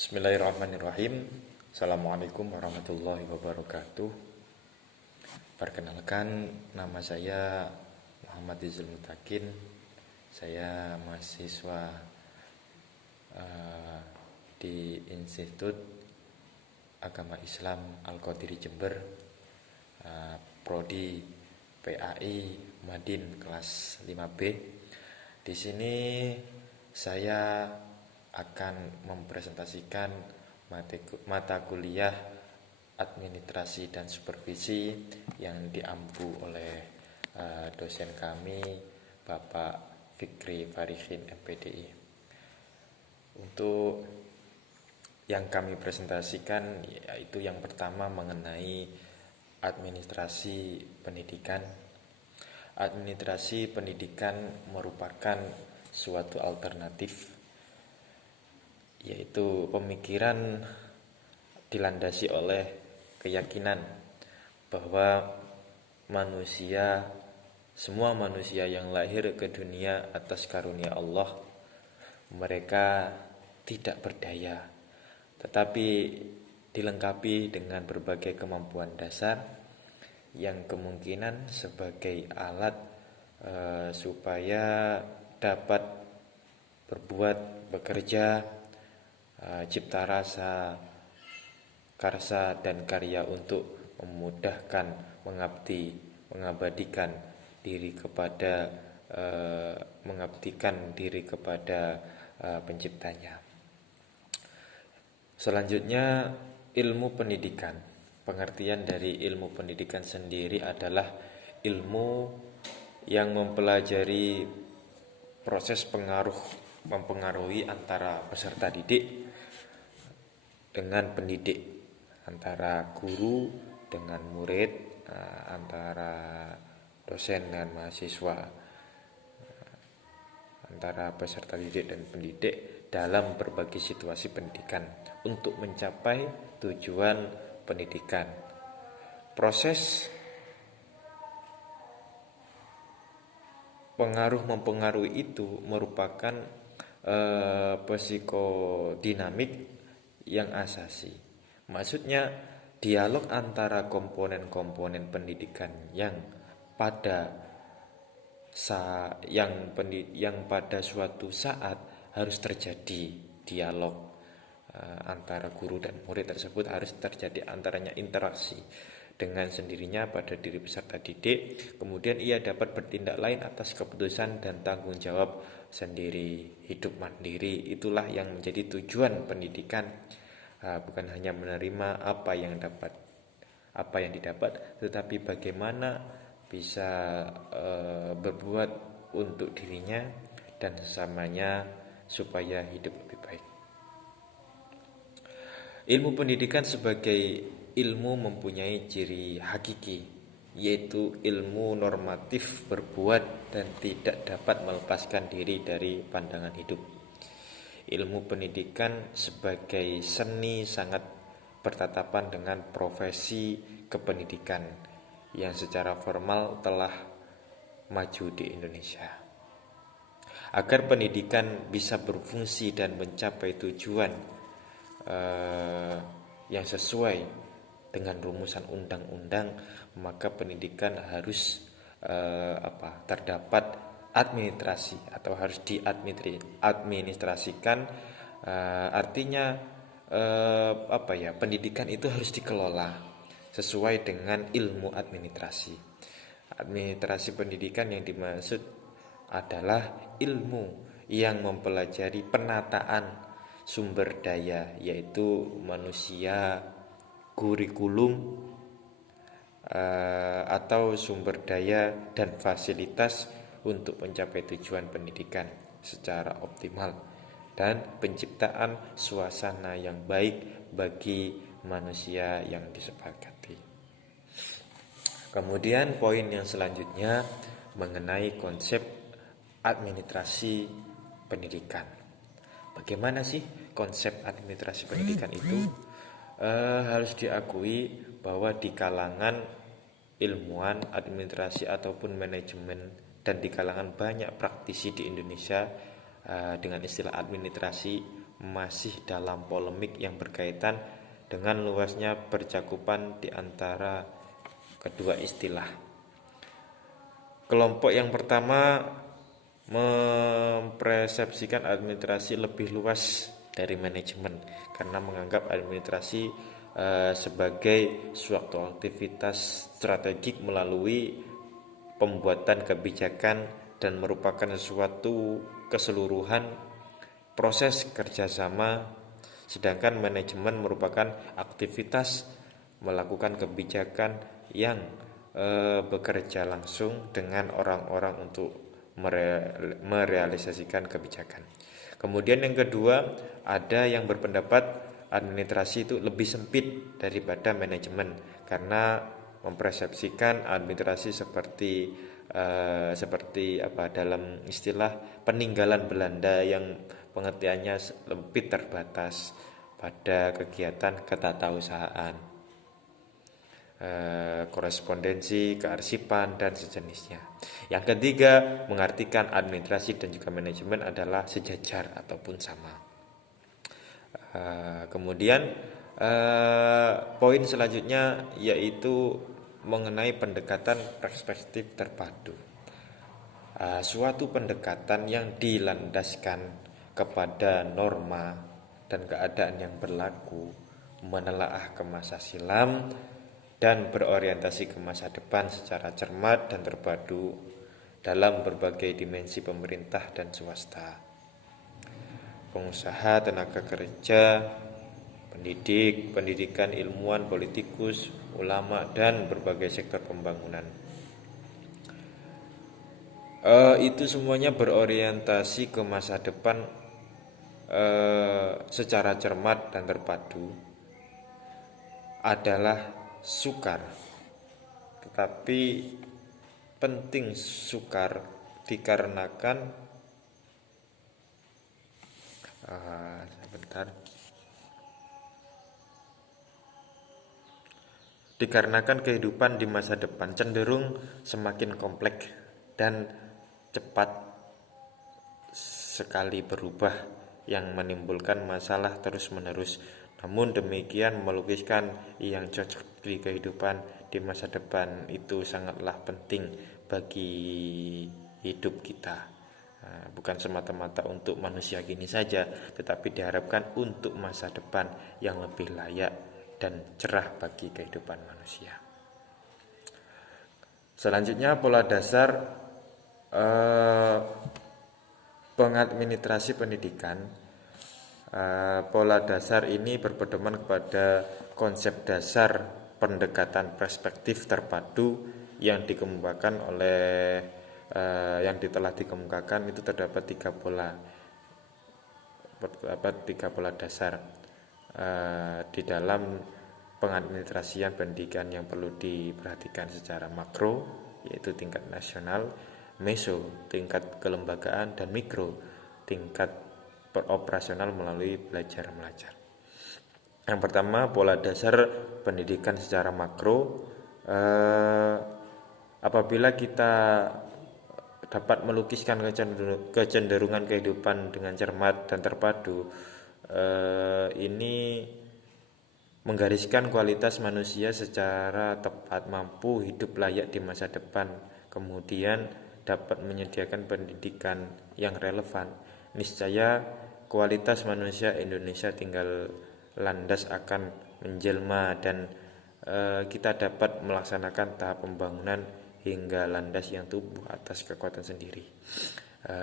Bismillahirrahmanirrahim. Assalamualaikum warahmatullahi wabarakatuh. Perkenalkan, nama saya Muhammad Izul Mutakin. Saya mahasiswa di Institut Agama Islam Al-Qadiri Jember, Prodi PAI Madin kelas 5B. Di sini saya akan mempresentasikan mata kuliah administrasi dan supervisi yang diampu oleh dosen kami, Bapak Fikri Farihin MPDI. Untuk yang kami presentasikan yaitu yang pertama mengenai administrasi pendidikan. Administrasi pendidikan merupakan suatu alternatif, yaitu pemikiran dilandasi oleh keyakinan bahwa semua manusia yang lahir ke dunia atas karunia Allah, mereka tidak berdaya, tetapi dilengkapi dengan berbagai kemampuan dasar yang kemungkinan sebagai alat supaya dapat bekerja, cipta rasa, karsa dan karya untuk memudahkan, mengabdikan diri kepada penciptanya. Selanjutnya, ilmu pendidikan. Pengertian dari ilmu pendidikan sendiri adalah ilmu yang mempelajari proses mempengaruhi antara peserta didik dengan pendidik, antara guru dengan murid, antara dosen dengan mahasiswa, antara peserta didik dan pendidik dalam berbagai situasi pendidikan untuk mencapai tujuan pendidikan. Proses mempengaruhi itu merupakan psikodinamik yang asasi. Maksudnya dialog antara komponen-komponen pendidikan yang pada suatu saat harus terjadi dialog antara guru dan murid tersebut, harus terjadi antaranya interaksi. Dengan sendirinya pada diri peserta didik, kemudian ia dapat bertindak lain atas keputusan dan tanggung jawab sendiri, hidup mandiri. Itulah yang menjadi tujuan pendidikan, bukan hanya menerima apa yang didapat, tetapi bagaimana bisa berbuat untuk dirinya dan sesamanya supaya hidup lebih baik. Ilmu pendidikan sebagai ilmu mempunyai ciri hakiki, yaitu ilmu normatif berbuat dan tidak dapat melepaskan diri dari pandangan hidup. Ilmu pendidikan sebagai seni sangat bertatapan dengan profesi kependidikan yang secara formal telah maju di Indonesia. Agar pendidikan bisa berfungsi dan mencapai tujuan yang sesuai dengan rumusan undang-undang, maka pendidikan harus terdapat administrasi atau harus diadministrasikan. Artinya pendidikan itu harus dikelola sesuai dengan ilmu administrasi. Administrasi pendidikan yang dimaksud adalah ilmu yang mempelajari penataan sumber daya, yaitu manusia, kurikulum atau sumber daya dan fasilitas untuk mencapai tujuan pendidikan secara optimal, dan penciptaan suasana yang baik bagi manusia yang disepakati. Kemudian poin yang selanjutnya mengenai konsep administrasi pendidikan. Bagaimana sih konsep administrasi pendidikan itu? Harus diakui bahwa di kalangan ilmuwan administrasi ataupun manajemen dan di kalangan banyak praktisi di Indonesia, dengan istilah administrasi masih dalam polemik yang berkaitan dengan luasnya percakupan di antara kedua istilah. Kelompok yang pertama mempersepsikan administrasi lebih luas dari manajemen karena menganggap administrasi sebagai suatu aktivitas strategik melalui pembuatan kebijakan dan merupakan suatu keseluruhan proses kerjasama, sedangkan manajemen merupakan aktivitas melakukan kebijakan yang bekerja langsung dengan orang-orang untuk merealisasikan kebijakan. Kemudian yang kedua, ada yang berpendapat administrasi itu lebih sempit daripada manajemen karena mempersepsikan administrasi seperti dalam istilah peninggalan Belanda yang pengertiannya lebih terbatas pada kegiatan ketatausahaan, korespondensi, kearsipan, dan sejenisnya. Yang ketiga, mengartikan administrasi dan juga manajemen adalah sejajar ataupun sama. Kemudian poin selanjutnya yaitu mengenai pendekatan perspektif terpadu. Suatu pendekatan yang dilandaskan kepada norma dan keadaan yang berlaku, menelaah ke masa silam dan berorientasi ke masa depan secara cermat dan terpadu dalam berbagai dimensi pemerintah dan swasta, pengusaha, tenaga kerja, pendidik, pendidikan, ilmuwan, politikus, ulama, dan berbagai sektor pembangunan. Itu semuanya berorientasi ke masa depan secara cermat dan terpadu adalah sukar, tetapi penting sukar dikarenakan dikarenakan kehidupan di masa depan cenderung semakin kompleks dan cepat sekali berubah yang menimbulkan masalah terus-menerus. Namun demikian, melukiskan yang cocok di kehidupan di masa depan itu sangatlah penting bagi hidup kita. Bukan semata-mata untuk manusia gini saja, tetapi diharapkan untuk masa depan yang lebih layak dan cerah bagi kehidupan manusia. Selanjutnya, pola dasar pengadministrasi pendidikan. Pola dasar ini berpedoman kepada konsep dasar pendekatan perspektif terpadu yang dikemukakan oleh yang telah dikemukakan itu terdapat tiga pola dasar di dalam pengadministrasian pendidikan yang perlu diperhatikan secara makro, yaitu tingkat nasional, meso tingkat kelembagaan, dan mikro tingkat operasional melalui belajar mengajar. Yang pertama, pola dasar pendidikan secara makro. Apabila kita dapat melukiskan kecenderungan kehidupan dengan cermat dan terpadu, ini menggariskan kualitas manusia secara tepat, mampu hidup layak di masa depan, kemudian dapat menyediakan pendidikan yang relevan. Niscaya kualitas manusia Indonesia tinggal landas akan menjelma dan kita dapat melaksanakan tahap pembangunan hingga landas yang tumbuh atas kekuatan sendiri.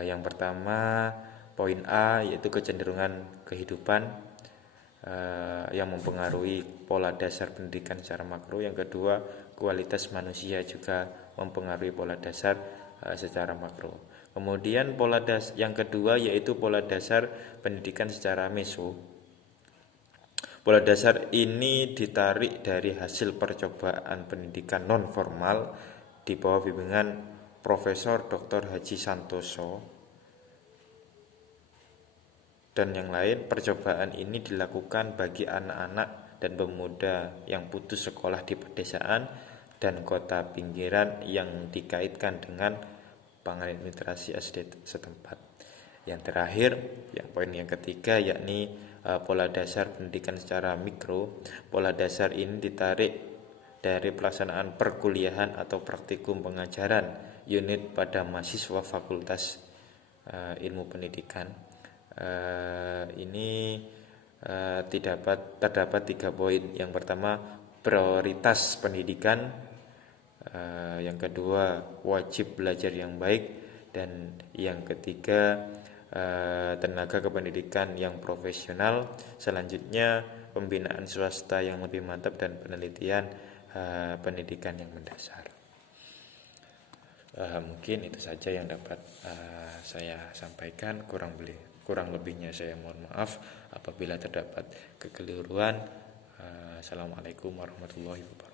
Yang pertama, poin A, yaitu kecenderungan kehidupan yang mempengaruhi pola dasar pendidikan secara makro. Yang kedua, kualitas manusia juga mempengaruhi pola dasar secara makro. Kemudian yang kedua yaitu pola dasar pendidikan secara meso. Pola dasar ini ditarik dari hasil percobaan pendidikan non formal di bawah bimbingan Profesor Dr. Haji Santoso dan yang lain. Percobaan ini dilakukan bagi anak-anak dan pemuda yang putus sekolah di pedesaan dan kota pinggiran yang dikaitkan dengan pengadministrasi SD setempat. Yang terakhir, yang poin yang ketiga, yakni pola dasar pendidikan secara mikro. Pola dasar ini ditarik dari pelaksanaan perkuliahan atau praktikum pengajaran unit pada mahasiswa Fakultas Ilmu Pendidikan. Ini terdapat 3 poin. Yang pertama, prioritas pendidikan. Yang kedua, wajib belajar yang baik. Dan yang ketiga, tenaga kependidikan yang profesional. Selanjutnya, pembinaan swasta yang lebih mantap dan penelitian pendidikan yang mendasar. Mungkin itu saja yang dapat saya sampaikan. Kurang lebihnya saya mohon maaf apabila terdapat kekeliruan. Assalamualaikum warahmatullahi wabarakatuh.